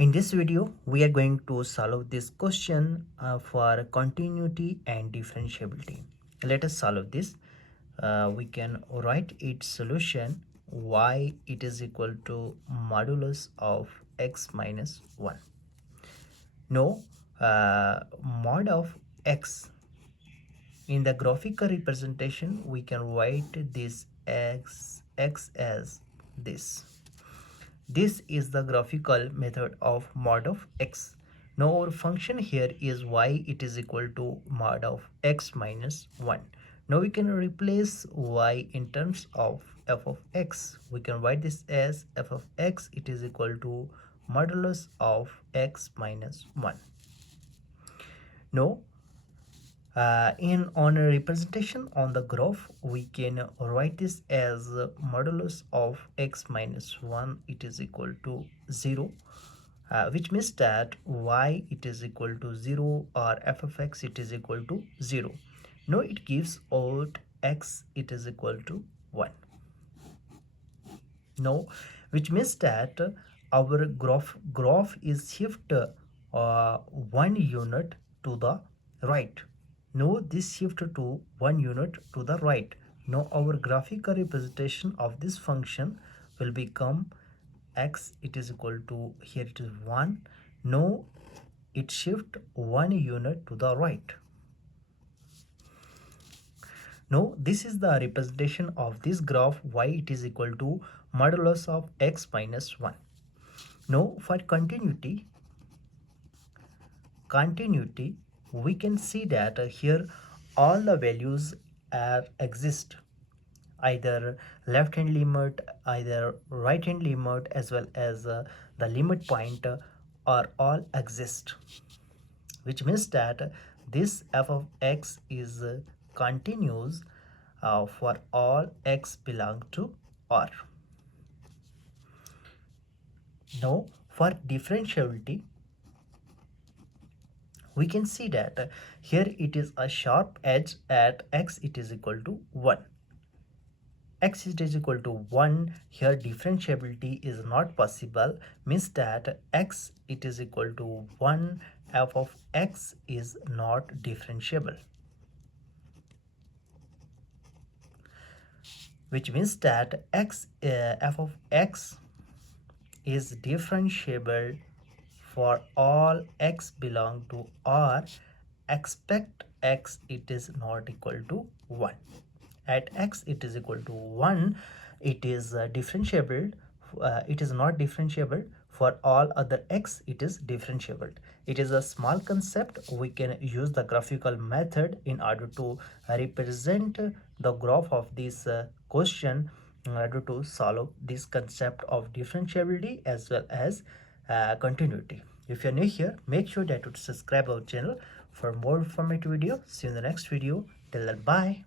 In this video, we are going to solve this question for continuity and differentiability. Let us solve this. We can write its solution y it is equal to modulus of x minus 1. Now, mod of x in the graphical representation, we can write this x as this. This is the graphical method of mod of x. Now our function here is y it is equal to mod of x minus 1. Now we can replace y in terms of f of x. We can write this as f of x it is equal to modulus of x minus 1. Now on a representation on the graph, we can write this as modulus of x minus 1 it is equal to 0, which means that y it is equal to 0 or f of x it is equal to 0. Now it gives out x it is equal to 1. Now, which means that our graph is shift 1 unit to the right. Now this shift to 1 unit to the right. Now our graphical representation of this function will become x it is equal to, here it is 1. Now it shift 1 unit to the right. Now this is the representation of this graph y it is equal to modulus of x minus 1. Now for continuity, we can see that here all the values exist, either left hand limit, either right hand limit, as well as the limit point are all exist, which means that this f of x is continuous for all x belong to R. Now for differentiability, we can see that here it is a sharp edge at x it is equal to 1. X it is equal to 1, here differentiability is not possible, means that x it is equal to 1, f of x is not differentiable, which means that f of x is differentiable for all x belong to R except x it is not equal to 1. At x it is equal to 1, it is differentiable. It is not differentiable. For all other x it is differentiable. It is a small concept. We can use the graphical method in order to represent the graph of this question in order to solve this concept of differentiability as well as continuity. If you're new here, make sure that you subscribe our channel for more informative videos. See you in the next video. Till then, bye.